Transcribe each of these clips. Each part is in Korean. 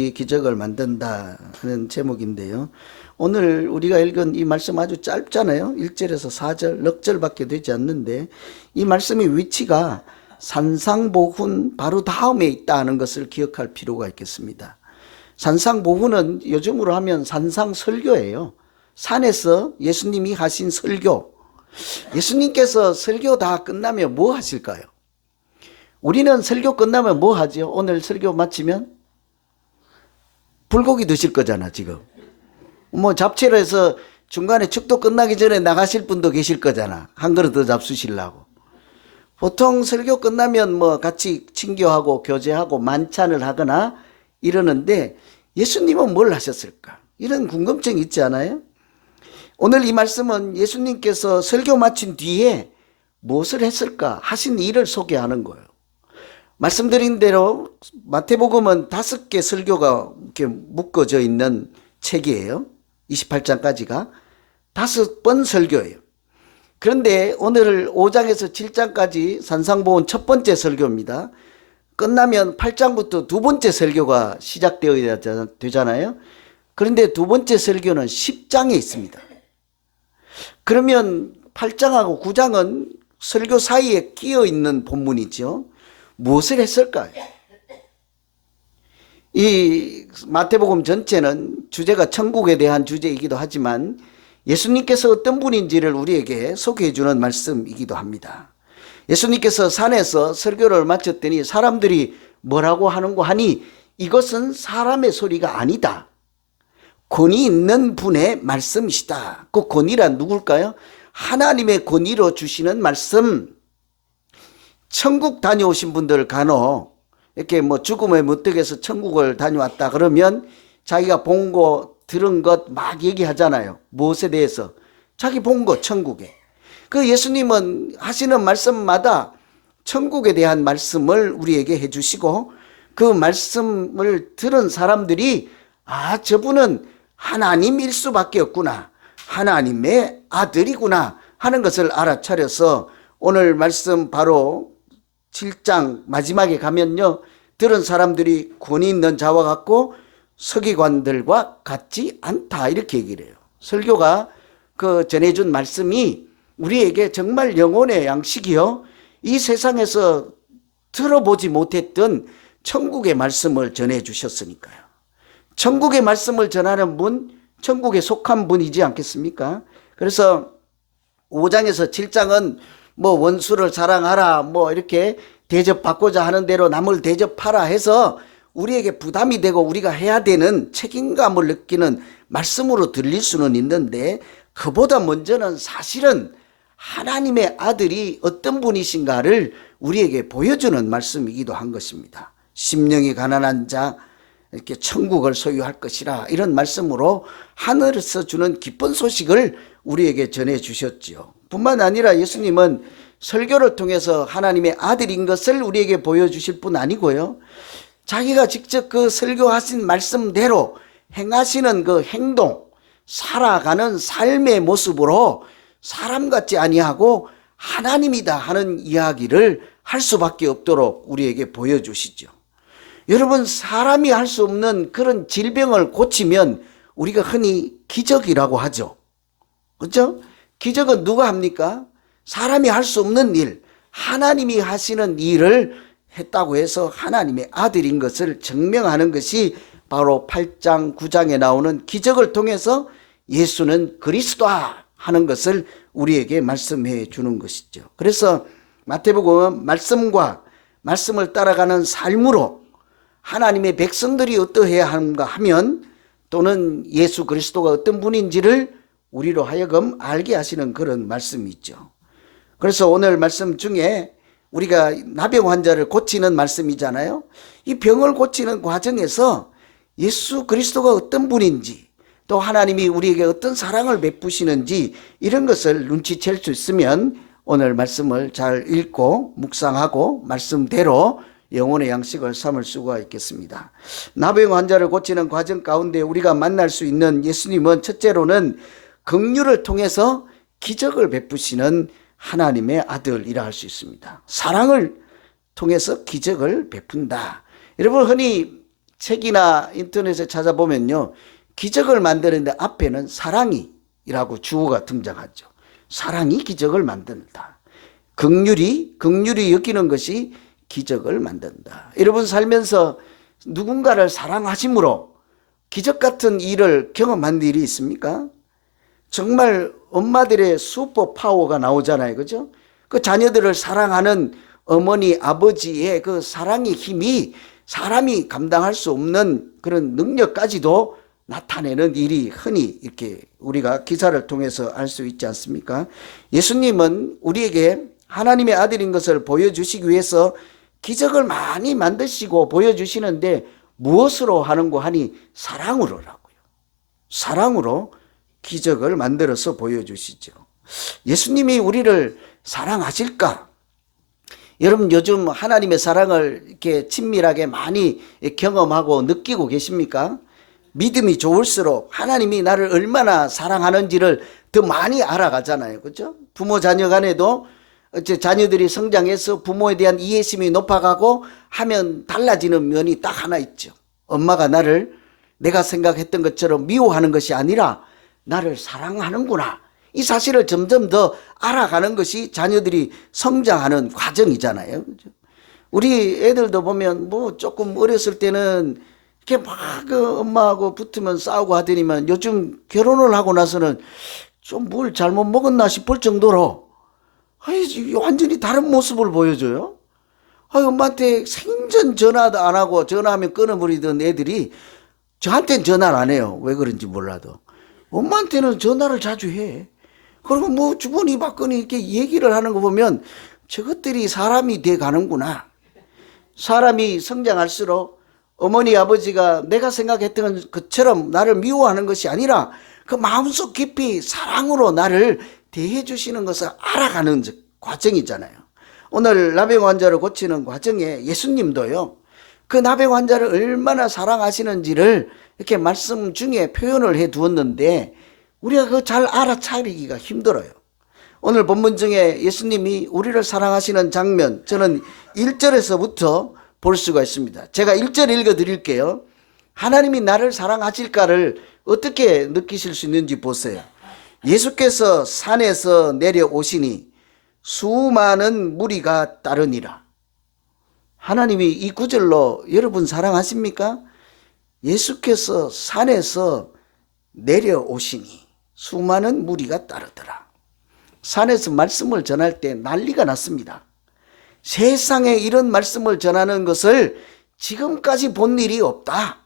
이 기적을 만든다 하는 제목인데요. 오늘 우리가 읽은 이 말씀 아주 짧잖아요. 1절에서 4절, 넉 절밖에 되지 않는데 이 말씀의 위치가 산상보훈 바로 다음에 있다는 것을 기억할 필요가 있겠습니다. 산상보훈은 요즘으로 하면 산상설교예요. 산에서 예수님이 하신 설교. 예수님께서 설교 다 끝나면 뭐 하실까요? 우리는 설교 끝나면 뭐 하죠? 오늘 설교 마치면 불고기 드실 거잖아, 지금. 뭐 잡채로 해서 중간에 축도 끝나기 전에 나가실 분도 계실 거잖아. 한 그릇 더 잡수시려고. 보통 설교 끝나면 뭐 같이 친교하고 교제하고 만찬을 하거나 이러는데 예수님은 뭘 하셨을까? 이런 궁금증이 있지 않아요? 오늘 이 말씀은 예수님께서 설교 마친 뒤에 무엇을 했을까 하신 일을 소개하는 거예요. 말씀드린 대로 마태복음은 다섯 개 설교가 이렇게 묶어져 있는 책이에요. 28장까지가 다섯 번 설교예요. 그런데 오늘 5장에서 7장까지 산상보훈 첫 번째 설교입니다. 끝나면 8장부터 두 번째 설교가 시작되어야 되잖아요. 그런데 두 번째 설교는 10장에 있습니다. 그러면 8장하고 9장은 설교 사이에 끼어 있는 본문이죠. 무엇을 했을까요? 이 마태복음 전체는 주제가 천국에 대한 주제이기도 하지만 예수님께서 어떤 분인지를 우리에게 소개해 주는 말씀이기도 합니다. 예수님께서 산에서 설교를 마쳤더니 사람들이 뭐라고 하는고 하니 이것은 사람의 소리가 아니다. 권위 있는 분의 말씀이시다. 그 권위란 누굴까요? 하나님의 권위로 주시는 말씀. 천국 다녀오신 분들 간혹 이렇게 뭐 죽음의 무턱에서 천국을 다녀왔다 그러면 자기가 본 거 들은 것 막 얘기하잖아요. 무엇에 대해서 자기 본 거 천국에. 그 예수님은 하시는 말씀마다 천국에 대한 말씀을 우리에게 해주시고 그 말씀을 들은 사람들이 아 저분은 하나님일 수밖에 없구나. 하나님의 아들이구나 하는 것을 알아차려서 오늘 말씀 바로 7장 마지막에 가면요. 들은 사람들이 권위 있는 자와 같고 서기관들과 같지 않다 이렇게 얘기를 해요. 설교가 그 전해준 말씀이 우리에게 정말 영혼의 양식이요. 이 세상에서 들어보지 못했던 천국의 말씀을 전해 주셨으니까요. 천국의 말씀을 전하는 분, 천국에 속한 분이지 않겠습니까? 그래서 5장에서 7장은 뭐 원수를 사랑하라 뭐 이렇게 대접받고자 하는 대로 남을 대접하라 해서 우리에게 부담이 되고 우리가 해야 되는 책임감을 느끼는 말씀으로 들릴 수는 있는데 그보다 먼저는 사실은 하나님의 아들이 어떤 분이신가를 우리에게 보여주는 말씀이기도 한 것입니다. 심령이 가난한 자 이렇게 천국을 소유할 것이라 이런 말씀으로 하늘에서 주는 기쁜 소식을 우리에게 전해 주셨지요. 뿐만 아니라 예수님은 설교를 통해서 하나님의 아들인 것을 우리에게 보여주실 뿐 아니고요. 자기가 직접 그 설교하신 말씀대로 행하시는 그 행동, 살아가는 삶의 모습으로 사람 같지 아니하고 하나님이다 하는 이야기를 할 수밖에 없도록 우리에게 보여주시죠. 여러분, 사람이 할 수 없는 그런 질병을 고치면 우리가 흔히 기적이라고 하죠. 그렇죠? 기적은 누가 합니까? 사람이 할 수 없는 일, 하나님이 하시는 일을 했다고 해서 하나님의 아들인 것을 증명하는 것이 바로 8장, 9장에 나오는 기적을 통해서 예수는 그리스도다 하는 것을 우리에게 말씀해 주는 것이죠. 그래서 마태복음은 말씀과 말씀을 따라가는 삶으로 하나님의 백성들이 어떠해야 하는가 하면 또는 예수 그리스도가 어떤 분인지를 우리로 하여금 알게 하시는 그런 말씀이 있죠. 그래서 오늘 말씀 중에 우리가 나병 환자를 고치는 말씀이잖아요. 이 병을 고치는 과정에서 예수 그리스도가 어떤 분인지 또 하나님이 우리에게 어떤 사랑을 베푸시는지 이런 것을 눈치챌 수 있으면 오늘 말씀을 잘 읽고 묵상하고 말씀대로 영혼의 양식을 삼을 수가 있겠습니다. 나병 환자를 고치는 과정 가운데 우리가 만날 수 있는 예수님은 첫째로는 긍휼을 통해서 기적을 베푸시는 하나님의 아들이라 할 수 있습니다. 사랑을 통해서 기적을 베푼다. 여러분 흔히 책이나 인터넷에 찾아보면요. 기적을 만드는데 앞에는 사랑이라고 주어가 등장하죠. 사랑이 기적을 만든다. 극률이 극률이 엮이는 것이 기적을 만든다. 여러분 살면서 누군가를 사랑하심으로 기적 같은 일을 경험한 일이 있습니까? 정말 엄마들의 슈퍼 파워가 나오잖아요. 그죠? 그 자녀들을 사랑하는 어머니, 아버지의 그 사랑의 힘이 사람이 감당할 수 없는 그런 능력까지도 나타내는 일이 흔히 이렇게 우리가 기사를 통해서 알 수 있지 않습니까? 예수님은 우리에게 하나님의 아들인 것을 보여주시기 위해서 기적을 많이 만드시고 보여주시는데 무엇으로 하는고 하니 사랑으로라고요. 사랑으로 기적을 만들어서 보여주시죠. 예수님이 우리를 사랑하실까? 여러분 요즘 하나님의 사랑을 이렇게 친밀하게 많이 경험하고 느끼고 계십니까? 믿음이 좋을수록 하나님이 나를 얼마나 사랑하는지를 더 많이 알아가잖아요. 그죠? 부모 자녀 간에도 어째 자녀들이 성장해서 부모에 대한 이해심이 높아가고 하면 달라지는 면이 딱 하나 있죠. 엄마가 나를 내가 생각했던 것처럼 미워하는 것이 아니라 나를 사랑하는구나. 이 사실을 점점 더 알아가는 것이 자녀들이 성장하는 과정이잖아요. 우리 애들도 보면 뭐 조금 어렸을 때는 이렇게 막 그 엄마하고 붙으면 싸우고 하더니만 요즘 결혼을 하고 나서는 좀 뭘 잘못 먹었나 싶을 정도로 아이 완전히 다른 모습을 보여줘요. 아 엄마한테 생전 전화도 안 하고 전화하면 끊어버리던 애들이 저한테는 전화를 안 해요. 왜 그런지 몰라도. 엄마한테는 전화를 자주 해. 그리고 뭐 주머니 받거니 이렇게 얘기를 하는 거 보면 저것들이 사람이 돼 가는구나. 사람이 성장할수록 어머니 아버지가 내가 생각했던 것처럼 나를 미워하는 것이 아니라 그 마음속 깊이 사랑으로 나를 대해 주시는 것을 알아가는 과정이잖아요. 오늘 나병 환자를 고치는 과정에 예수님도요. 그 나병 환자를 얼마나 사랑하시는지를 이렇게 말씀 중에 표현을 해 두었는데 우리가 그 잘 알아차리기가 힘들어요. 오늘 본문 중에 예수님이 우리를 사랑하시는 장면 저는 1절에서부터 볼 수가 있습니다. 제가 1절 읽어 드릴게요. 하나님이 나를 사랑하실까를 어떻게 느끼실 수 있는지 보세요. 예수께서 산에서 내려오시니 수많은 무리가 따르니라. 하나님이 이 구절로 여러분 사랑하십니까? 예수께서 산에서 내려오시니 수많은 무리가 따르더라. 산에서 말씀을 전할 때 난리가 났습니다. 세상에 이런 말씀을 전하는 것을 지금까지 본 일이 없다.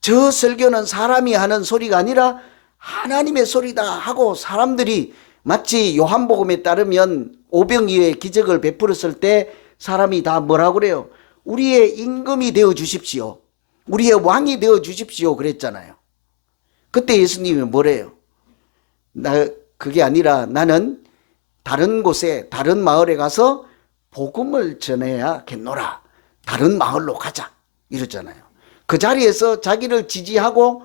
저 설교는 사람이 하는 소리가 아니라 하나님의 소리다 하고 사람들이 마치 요한복음에 따르면 오병이의 기적을 베풀었을 때 사람이 다 뭐라 그래요? 우리의 임금이 되어 주십시오. 우리의 왕이 되어 주십시오. 그랬잖아요. 그때 예수님이 뭐래요? 나 그게 아니라 나는 다른 곳에 다른 마을에 가서 복음을 전해야겠노라. 다른 마을로 가자. 이러잖아요. 그 자리에서 자기를 지지하고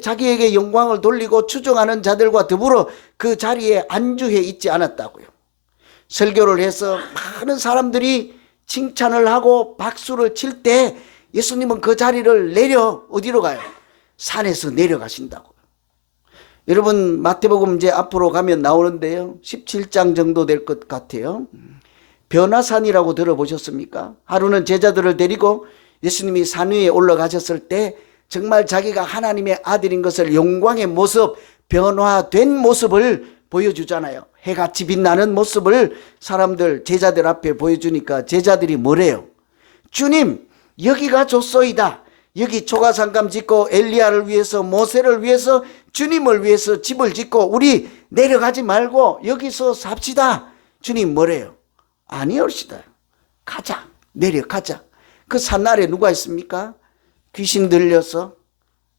자기에게 영광을 돌리고 추종하는 자들과 더불어 그 자리에 안주해 있지 않았다고요. 설교를 해서 많은 사람들이 칭찬을 하고 박수를 칠 때 예수님은 그 자리를 내려 어디로 가요? 산에서 내려가신다고. 여러분 마태복음 이제 앞으로 가면 나오는데요. 17장 정도 될 것 같아요. 변화산이라고 들어보셨습니까? 하루는 제자들을 데리고 예수님이 산 위에 올라가셨을 때 정말 자기가 하나님의 아들인 것을 영광의 모습, 변화된 모습을 보여주잖아요. 해같이 빛나는 모습을 사람들, 제자들 앞에 보여주니까 제자들이 뭐래요? 주님, 여기가 좋소이다. 여기 초가상감 짓고 엘리야를 위해서 모세를 위해서 주님을 위해서 집을 짓고 우리 내려가지 말고 여기서 삽시다. 주님 뭐래요? 아니올시다. 가자. 내려가자. 그 산날에 누가 있습니까? 귀신 들려서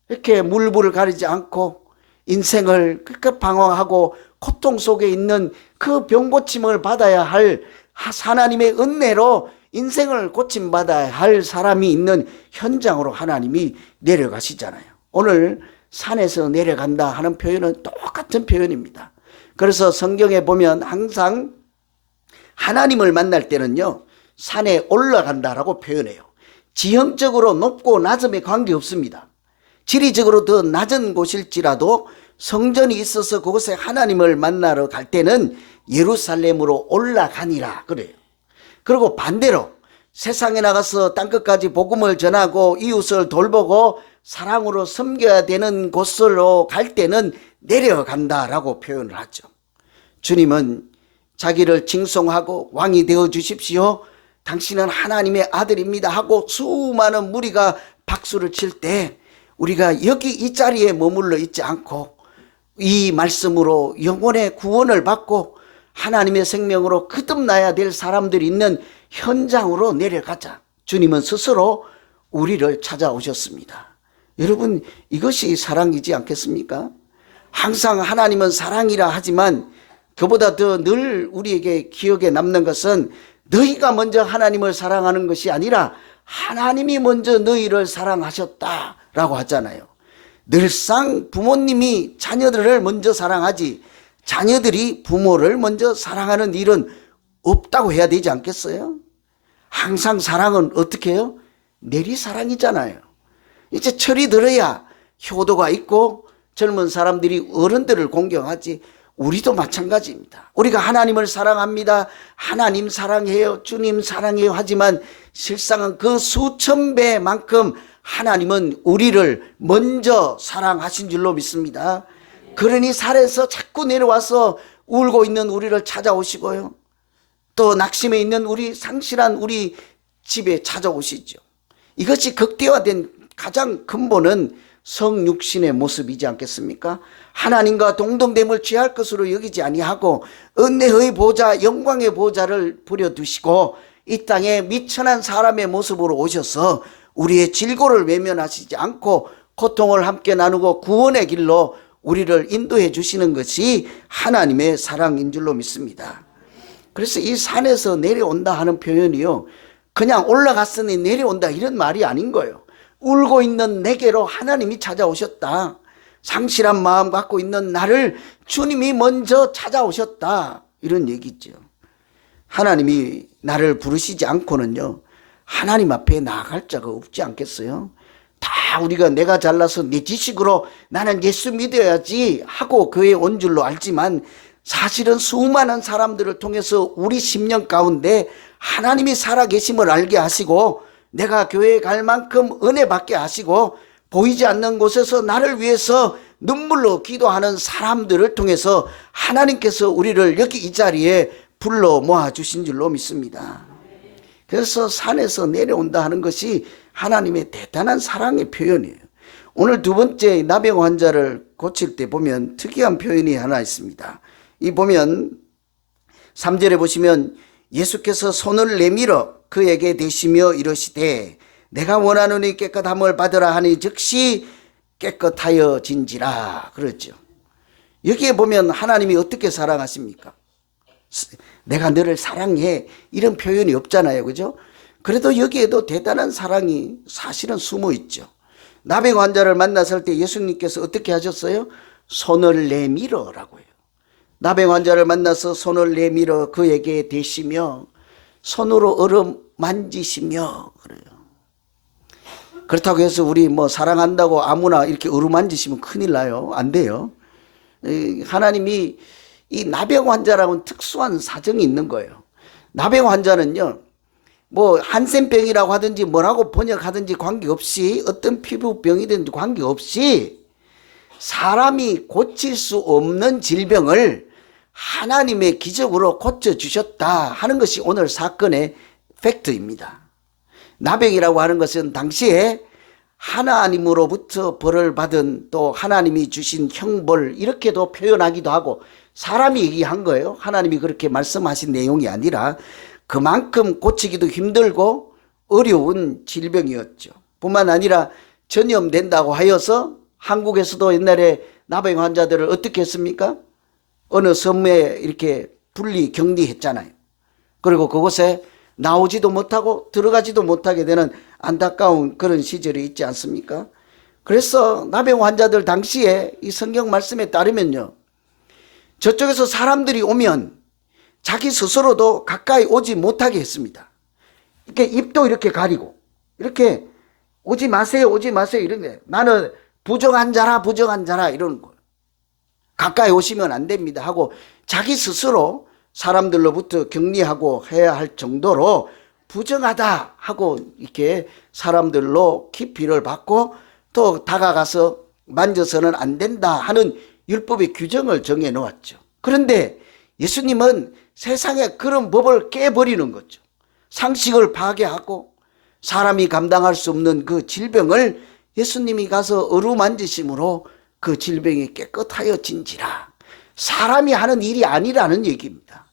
이렇게 물불을 가리지 않고 인생을 그렇게 방황하고 고통 속에 있는 그 병고침을 받아야 할 하나님의 은혜로 인생을 고침받아야 할 사람이 있는 현장으로 하나님이 내려가시잖아요. 오늘 산에서 내려간다 하는 표현은 똑같은 표현입니다. 그래서 성경에 보면 항상 하나님을 만날 때는요, 산에 올라간다라고 표현해요. 지형적으로 높고 낮음에 관계없습니다. 지리적으로 더 낮은 곳일지라도 성전이 있어서 그곳에 하나님을 만나러 갈 때는 예루살렘으로 올라가니라 그래요. 그리고 반대로 세상에 나가서 땅끝까지 복음을 전하고 이웃을 돌보고 사랑으로 섬겨야 되는 곳으로 갈 때는 내려간다라고 표현을 하죠. 주님은 자기를 칭송하고 왕이 되어 주십시오. 당신은 하나님의 아들입니다 하고 수많은 무리가 박수를 칠 때 우리가 여기 이 자리에 머물러 있지 않고 이 말씀으로 영혼의 구원을 받고 하나님의 생명으로 거듭나야 될 사람들이 있는 현장으로 내려가자. 주님은 스스로 우리를 찾아오셨습니다. 여러분, 이것이 사랑이지 않겠습니까? 항상 하나님은 사랑이라 하지만 그보다 더 늘 우리에게 기억에 남는 것은 너희가 먼저 하나님을 사랑하는 것이 아니라 하나님이 먼저 너희를 사랑하셨다라고 하잖아요. 늘상 부모님이 자녀들을 먼저 사랑하지 자녀들이 부모를 먼저 사랑하는 일은 없다고 해야 되지 않겠어요? 항상 사랑은 어떻게 해요? 내리 사랑이잖아요. 이제 철이 들어야 효도가 있고 젊은 사람들이 어른들을 공경하지 우리도 마찬가지입니다. 우리가 하나님을 사랑합니다. 하나님 사랑해요. 주님 사랑해요. 하지만 실상은 그 수천 배만큼 하나님은 우리를 먼저 사랑하신 줄로 믿습니다. 그러니 살에서 자꾸 내려와서 울고 있는 우리를 찾아오시고요. 또 낙심해 있는 우리 상실한 우리 집에 찾아오시죠. 이것이 극대화된 가장 근본은 성육신의 모습이지 않겠습니까? 하나님과 동등됨을 취할 것으로 여기지 아니하고 은혜의 보좌, 영광의 보좌를 부려두시고 이 땅에 미천한 사람의 모습으로 오셔서 우리의 질고를 외면하시지 않고 고통을 함께 나누고 구원의 길로 우리를 인도해 주시는 것이 하나님의 사랑인 줄로 믿습니다. 그래서 이 산에서 내려온다 하는 표현이요. 그냥 올라갔으니 내려온다 이런 말이 아닌 거예요. 울고 있는 내게로 하나님이 찾아오셨다. 상실한 마음 갖고 있는 나를 주님이 먼저 찾아오셨다. 이런 얘기죠. 하나님이 나를 부르시지 않고는요. 하나님 앞에 나아갈 자가 없지 않겠어요? 다 우리가 내가 잘나서 내 지식으로 나는 예수 믿어야지 하고 교회에 온 줄로 알지만 사실은 수많은 사람들을 통해서 우리 심령 가운데 하나님이 살아계심을 알게 하시고 내가 교회에 갈 만큼 은혜 받게 하시고 보이지 않는 곳에서 나를 위해서 눈물로 기도하는 사람들을 통해서 하나님께서 우리를 여기 이 자리에 불러 모아 주신 줄로 믿습니다. 그래서 산에서 내려온다 하는 것이 하나님의 대단한 사랑의 표현이에요. 오늘 두 번째 나병 환자를 고칠 때 보면 특이한 표현이 하나 있습니다. 이 보면 3절에 보시면 예수께서 손을 내밀어 그에게 대시며 이러시되 내가 원하는 이 깨끗함을 받으라 하니 즉시 깨끗하여진지라 그랬죠. 여기에 보면 하나님이 어떻게 사랑하십니까? 내가 너를 사랑해 이런 표현이 없잖아요. 그죠? 그래도 여기에도 대단한 사랑이 사실은 숨어 있죠. 나병 환자를 만났을 때 예수님께서 어떻게 하셨어요? 손을 내밀어라고 해요. 나병 환자를 만나서 손을 내밀어 그에게 대시며 손으로 얼음 만지시며 그래요. 그렇다고 해서 우리 뭐 사랑한다고 아무나 이렇게 어루만지시면 큰일 나요. 안 돼요. 하나님이 이 나병 환자라고는 특수한 사정이 있는 거예요. 나병 환자는요, 뭐 한센병이라고 하든지 뭐라고 번역하든지 관계없이 어떤 피부병이든지 관계없이 사람이 고칠 수 없는 질병을 하나님의 기적으로 고쳐주셨다 하는 것이 오늘 사건의 팩트입니다. 나병이라고 하는 것은 당시에 하나님으로부터 벌을 받은 또 하나님이 주신 형벌 이렇게도 표현하기도 하고 사람이 얘기한 거예요. 하나님이 그렇게 말씀하신 내용이 아니라 그만큼 고치기도 힘들고 어려운 질병이었죠. 뿐만 아니라 전염된다고 하여서 한국에서도 옛날에 나병 환자들을 어떻게 했습니까? 어느 섬에 이렇게 분리 격리했잖아요. 그리고 그곳에 나오지도 못하고 들어가지도 못하게 되는 안타까운 그런 시절이 있지 않습니까? 그래서 나병 환자들 당시에 이 성경 말씀에 따르면요. 저쪽에서 사람들이 오면 자기 스스로도 가까이 오지 못하게 했습니다. 이렇게 입도 이렇게 가리고 이렇게 오지 마세요, 오지 마세요 이런 게 나는 부정한 자라, 부정한 자라 이러는 거예요. 가까이 오시면 안 됩니다 하고 자기 스스로 사람들로부터 격리하고 해야 할 정도로 부정하다 하고 이렇게 사람들로 깊이를 받고 또 다가가서 만져서는 안 된다 하는 율법의 규정을 정해 놓았죠. 그런데 예수님은 세상에 그런 법을 깨버리는 거죠. 상식을 파괴하고 사람이 감당할 수 없는 그 질병을 예수님이 가서 어루만지심으로 그 질병이 깨끗하여 진지라. 사람이 하는 일이 아니라는 얘기입니다.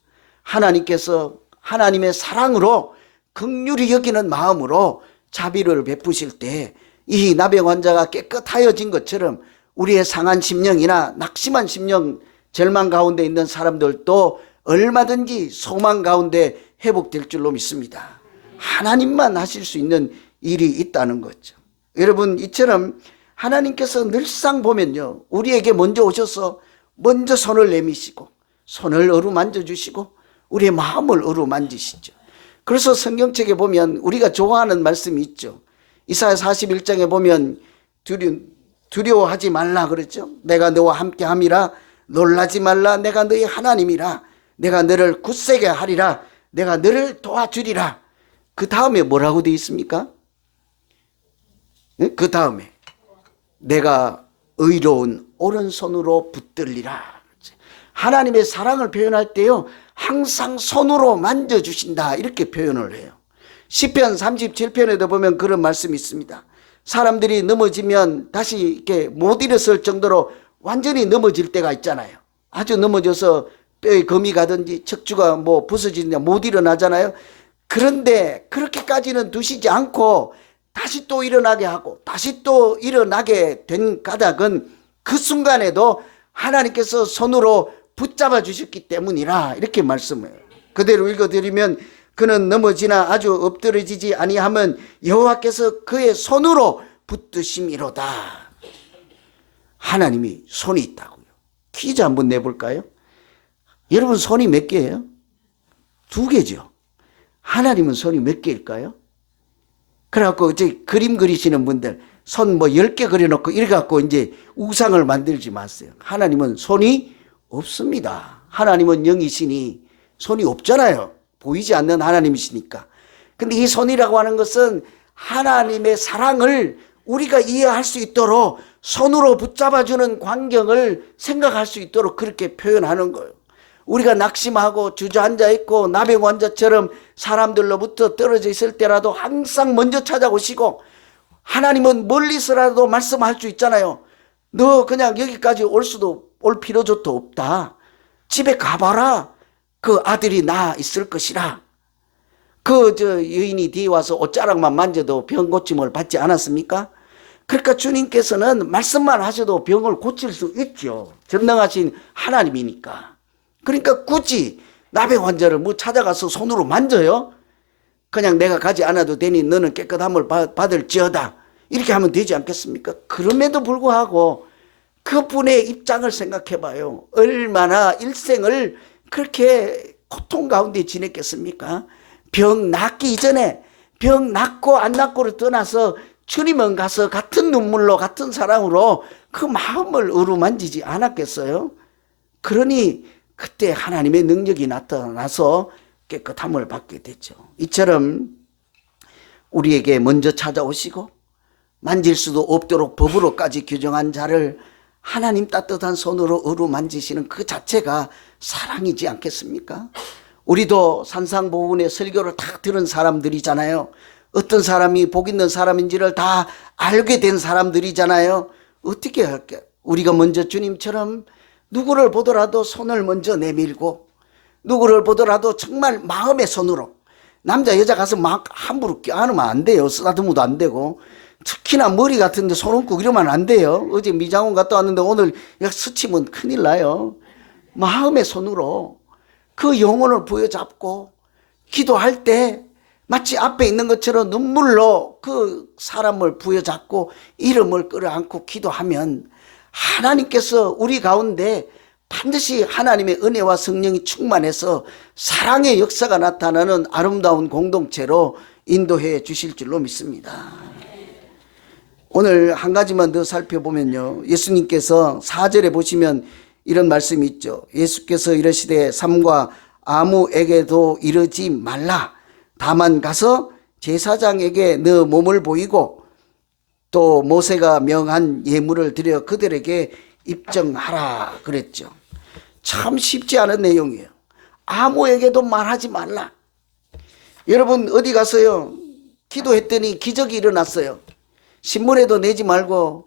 하나님께서 하나님의 사랑으로 극률이 여기는 마음으로 자비를 베푸실 때 이 나병 환자가 깨끗하여진 것처럼 우리의 상한 심령이나 낙심한 심령 절망 가운데 있는 사람들도 얼마든지 소망 가운데 회복될 줄로 믿습니다. 하나님만 하실 수 있는 일이 있다는 거죠. 여러분 이처럼 하나님께서 늘상 보면요 우리에게 먼저 오셔서 먼저 손을 내미시고 손을 어루만져 주시고 우리의 마음을 어루만지시죠. 그래서 성경책에 보면 우리가 좋아하는 말씀이 있죠. 이사야 41장에 보면 두려, 두려워하지 말라 그랬죠. 내가 너와 함께 함이라 놀라지 말라 내가 너의 하나님이라 내가 너를 굳세게 하리라 내가 너를 도와주리라. 그 다음에 뭐라고 되어 있습니까? 예? 그 다음에 내가 의로운 오른손으로 붙들리라. 하나님의 사랑을 표현할 때요. 항상 손으로 만져 주신다. 이렇게 표현을 해요. 시편 37편에도 보면 그런 말씀이 있습니다. 사람들이 넘어지면 다시 이렇게 못 일어설 정도로 완전히 넘어질 때가 있잖아요. 아주 넘어져서 뼈에 금이 가든지 척추가 뭐 부서지는데 못 일어나잖아요. 그런데 그렇게까지는 두시지 않고 다시 또 일어나게 하고 다시 또 일어나게 된 까닭은 그 순간에도 하나님께서 손으로 붙잡아 주셨기 때문이라 이렇게 말씀해요. 그대로 읽어드리면 그는 넘어지나 아주 엎드러지지 아니하면 여호와께서 그의 손으로 붙드심이로다. 하나님이 손이 있다고요. 퀴즈 한번 내볼까요? 여러분 손이 몇 개예요? 두 개죠. 하나님은 손이 몇 개일까요? 그래갖고 이제 그림 그리시는 분들 손 뭐 열 개 그려놓고 이래갖고 이제 우상을 만들지 마세요. 하나님은 손이 없습니다. 하나님은 영이시니 손이 없잖아요. 보이지 않는 하나님이시니까. 근데 이 손이라고 하는 것은 하나님의 사랑을 우리가 이해할 수 있도록 손으로 붙잡아주는 광경을 생각할 수 있도록 그렇게 표현하는 거예요. 우리가 낙심하고 주저앉아 있고 나병 환자처럼 사람들로부터 떨어져 있을 때라도 항상 먼저 찾아오시고 하나님은 멀리서라도 말씀할 수 있잖아요. 너 그냥 여기까지 올 수도 올 필요조차 없다. 집에 가봐라. 그 아들이 나 있을 것이라. 그 저 여인이 뒤에 와서 옷자락만 만져도 병 고침을 받지 않았습니까? 그러니까 주님께서는 말씀만 하셔도 병을 고칠 수 있죠. 전능하신 하나님이니까. 그러니까 굳이 나병 환자를 뭐 찾아가서 손으로 만져요? 그냥 내가 가지 않아도 되니 너는 깨끗함을 받을지어다. 이렇게 하면 되지 않겠습니까? 그럼에도 불구하고 그분의 입장을 생각해 봐요. 얼마나 일생을 그렇게 고통 가운데 지냈겠습니까? 병 낫기 이전에 병 낫고 안 낫고를 떠나서 주님은 가서 같은 눈물로 같은 사랑으로 그 마음을 어루만지지 않았겠어요? 그러니 그때 하나님의 능력이 나타나서 깨끗함을 받게 됐죠. 이처럼 우리에게 먼저 찾아오시고 만질 수도 없도록 법으로까지 규정한 자를 하나님 따뜻한 손으로 어루 만지시는 그 자체가 사랑이지 않겠습니까? 우리도 산상보훈의 설교를 다 들은 사람들이잖아요. 어떤 사람이 복 있는 사람인지를 다 알게 된 사람들이잖아요. 어떻게 할게? 우리가 먼저 주님처럼 누구를 보더라도 손을 먼저 내밀고 누구를 보더라도 정말 마음의 손으로 남자 여자 가서 막 함부로 껴안으면 안 돼요. 쓰다듬어도 안 되고 특히나 머리 같은데 손 얹고 이러면 안 돼요. 어제 미장원 갔다 왔는데 오늘 스치면 큰일 나요. 마음의 손으로 그 영혼을 부여잡고 기도할 때 마치 앞에 있는 것처럼 눈물로 그 사람을 부여잡고 이름을 끌어안고 기도하면 하나님께서 우리 가운데 반드시 하나님의 은혜와 성령이 충만해서 사랑의 역사가 나타나는 아름다운 공동체로 인도해 주실 줄로 믿습니다. 오늘 한 가지만 더 살펴보면요. 예수님께서 4절에 보시면 이런 말씀이 있죠. 예수께서 이러시되 삼과 아무에게도 이르지 말라. 다만 가서 제사장에게 너 몸을 보이고 또 모세가 명한 예물을 드려 그들에게 입증하라 그랬죠. 참 쉽지 않은 내용이에요. 아무에게도 말하지 말라. 여러분 어디 가서요? 기도했더니 기적이 일어났어요. 신문에도 내지 말고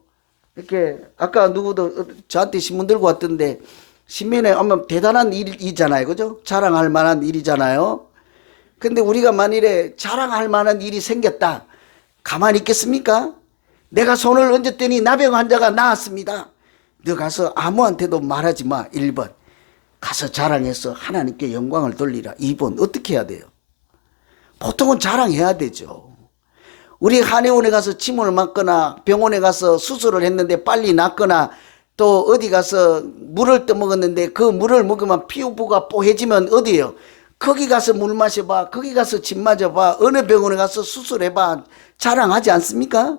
이렇게 아까 누구도 저한테 신문 들고 왔던데 신문에 아마 대단한 일이잖아요. 그죠? 자랑할 만한 일이잖아요. 근데 우리가 만일에 자랑할 만한 일이 생겼다. 가만히 있겠습니까? 내가 손을 얹었더니 나병 환자가 나았습니다. 너 가서 아무한테도 말하지 마. 1번. 가서 자랑해서 하나님께 영광을 돌리라. 2번. 어떻게 해야 돼요? 보통은 자랑해야 되죠. 우리 한의원에 가서 침을 맞거나 병원에 가서 수술을 했는데 빨리 낫거나 또 어디 가서 물을 떠먹었는데 그 물을 먹으면 피부가 뽀해지면 어디예요? 거기 가서 물 마셔봐. 거기 가서 침 맞아봐. 어느 병원에 가서 수술해봐. 자랑하지 않습니까?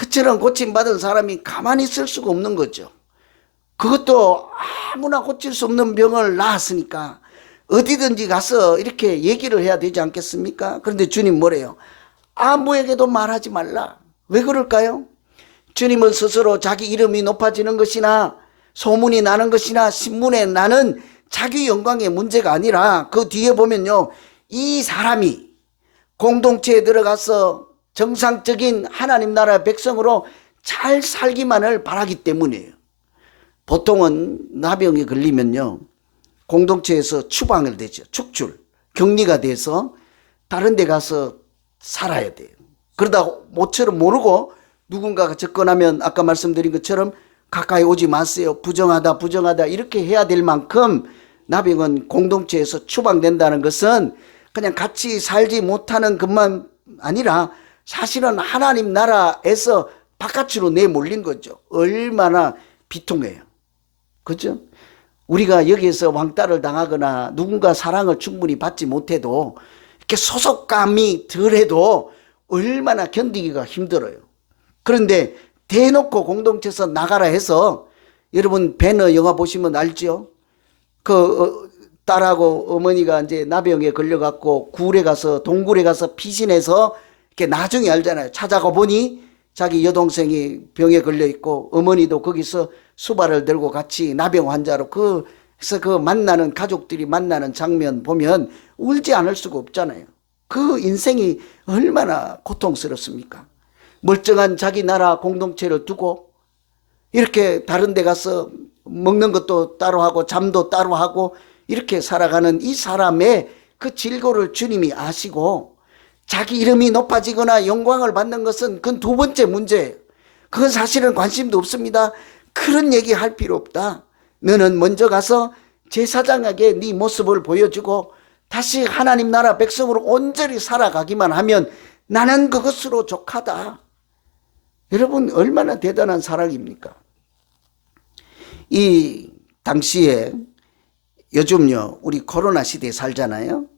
그처럼 고침받은 사람이 가만히 있을 수가 없는 거죠. 그것도 아무나 고칠 수 없는 병을 낳았으니까 어디든지 가서 이렇게 얘기를 해야 되지 않겠습니까? 그런데 주님 뭐래요? 아무에게도 말하지 말라. 왜 그럴까요? 주님은 스스로 자기 이름이 높아지는 것이나 소문이 나는 것이나 신문에 나는 자기 영광의 문제가 아니라 그 뒤에 보면요. 이 사람이 공동체에 들어가서 정상적인 하나님 나라 백성으로 잘 살기만을 바라기 때문이에요. 보통은 나병에 걸리면요. 공동체에서 추방을 되죠. 축출, 격리가 돼서 다른 데 가서 살아야 돼요. 그러다 모처럼 모르고 누군가가 접근하면 아까 말씀드린 것처럼 가까이 오지 마세요. 부정하다, 부정하다 이렇게 해야 될 만큼 나병은 공동체에서 추방된다는 것은 그냥 같이 살지 못하는 것만 아니라 사실은 하나님 나라에서 바깥으로 내몰린 거죠. 얼마나 비통해요. 그죠? 우리가 여기에서 왕따를 당하거나 누군가 사랑을 충분히 받지 못해도 이렇게 소속감이 덜해도 얼마나 견디기가 힘들어요. 그런데 대놓고 공동체에서 나가라 해서 여러분 배너 영화 보시면 알죠? 그 어, 딸하고 어머니가 이제 나병에 걸려갖고 굴에 가서 동굴에 가서 피신해서 이렇게 나중에 알잖아요. 찾아가 보니 자기 여동생이 병에 걸려 있고 어머니도 거기서 수발을 들고 같이 나병 환자로 그 그래서 그 만나는 가족들이 만나는 장면 보면 울지 않을 수가 없잖아요. 그 인생이 얼마나 고통스럽습니까? 멀쩡한 자기 나라 공동체를 두고 이렇게 다른 데 가서 먹는 것도 따로 하고 잠도 따로 하고 이렇게 살아가는 이 사람의 그 질고를 주님이 아시고 자기 이름이 높아지거나 영광을 받는 것은 그건 두 번째 문제예요. 그건 사실은 관심도 없습니다. 그런 얘기 할 필요 없다. 너는 먼저 가서 제사장에게 네 모습을 보여주고 다시 하나님 나라 백성으로 온전히 살아가기만 하면 나는 그것으로 족하다. 여러분 얼마나 대단한 사랑입니까? 이 당시에 요즘요 우리 코로나 시대에 살잖아요.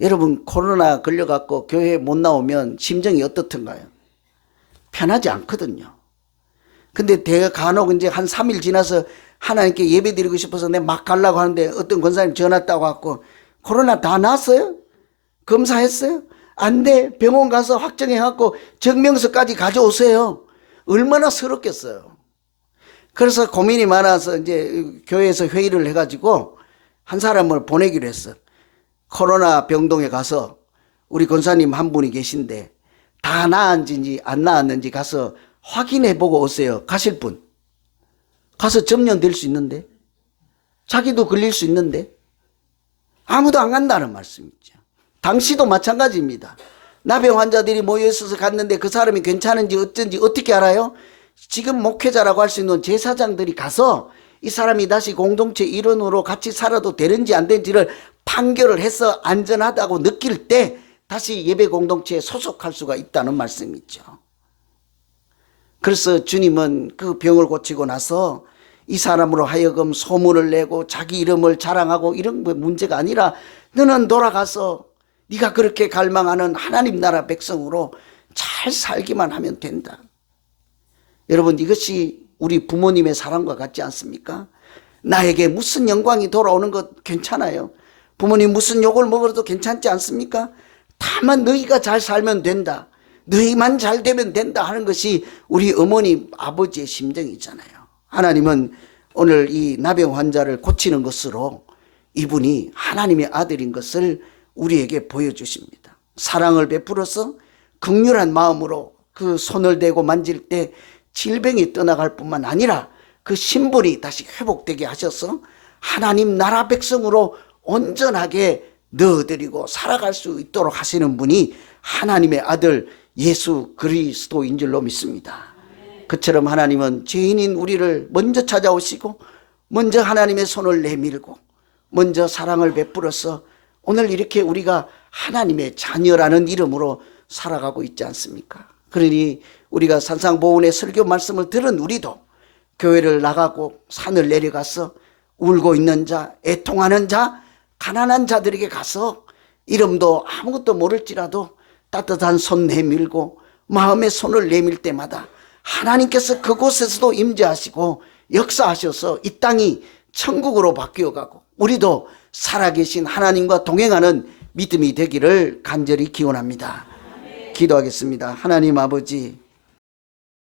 여러분 코로나 걸려갖고 교회 못 나오면 심정이 어떻던가요? 편하지 않거든요. 근데 대가 간혹 이제 한 3일 지나서 하나님께 예배 드리고 싶어서 내 막 가려고 하는데 어떤 권사님 전화 따고 갖고 코로나 다 나았어요? 검사했어요? 안 돼. 병원 가서 확정해 갖고 증명서까지 가져오세요. 얼마나 서럽겠어요. 그래서 고민이 많아서 이제 교회에서 회의를 해가지고 한 사람을 보내기로 했어. 코로나 병동에 가서 우리 권사님 한 분이 계신데 다 나았는지 안 나았는지 가서 확인해 보고 오세요. 가실 분. 가서 점령될 수 있는데. 자기도 걸릴 수 있는데. 아무도 안 간다는 말씀이죠. 당시도 마찬가지입니다. 나병 환자들이 모여 있어서 갔는데 그 사람이 괜찮은지 어쩐지 어떻게 알아요? 지금 목회자라고 할 수 있는 제사장들이 가서 이 사람이 다시 공동체 일원으로 같이 살아도 되는지 안 되는지를 판결을 해서 안전하다고 느낄 때 다시 예배 공동체에 소속할 수가 있다는 말씀이죠. 그래서 주님은 그 병을 고치고 나서 이 사람으로 하여금 소문을 내고 자기 이름을 자랑하고 이런 문제가 아니라 너는 돌아가서 네가 그렇게 갈망하는 하나님 나라 백성으로 잘 살기만 하면 된다. 여러분 이것이 우리 부모님의 사랑과 같지 않습니까? 나에게 무슨 영광이 돌아오는 것 괜찮아요. 부모님 무슨 욕을 먹어도 괜찮지 않습니까? 다만 너희가 잘 살면 된다. 너희만 잘 되면 된다 하는 것이 우리 어머니 아버지의 심정이잖아요. 하나님은 오늘 이 나병 환자를 고치는 것으로 이분이 하나님의 아들인 것을 우리에게 보여주십니다. 사랑을 베풀어서 극률한 마음으로 그 손을 대고 만질 때 질병이 떠나갈 뿐만 아니라 그 신분이 다시 회복되게 하셔서 하나님 나라 백성으로 온전하게 넣어드리고 살아갈 수 있도록 하시는 분이 하나님의 아들 예수 그리스도인 줄로 믿습니다. 그처럼 하나님은 죄인인 우리를 먼저 찾아오시고 먼저 하나님의 손을 내밀고 먼저 사랑을 베풀어서 오늘 이렇게 우리가 하나님의 자녀라는 이름으로 살아가고 있지 않습니까? 그러니 우리가 산상보훈의 설교 말씀을 들은 우리도 교회를 나가고 산을 내려가서 울고 있는 자, 애통하는 자, 가난한 자들에게 가서 이름도 아무것도 모를지라도 따뜻한 손 내밀고 마음의 손을 내밀 때마다 하나님께서 그곳에서도 임재하시고 역사하셔서 이 땅이 천국으로 바뀌어 가고 우리도 살아계신 하나님과 동행하는 믿음이 되기를 간절히 기원합니다. 기도하겠습니다. 하나님 아버지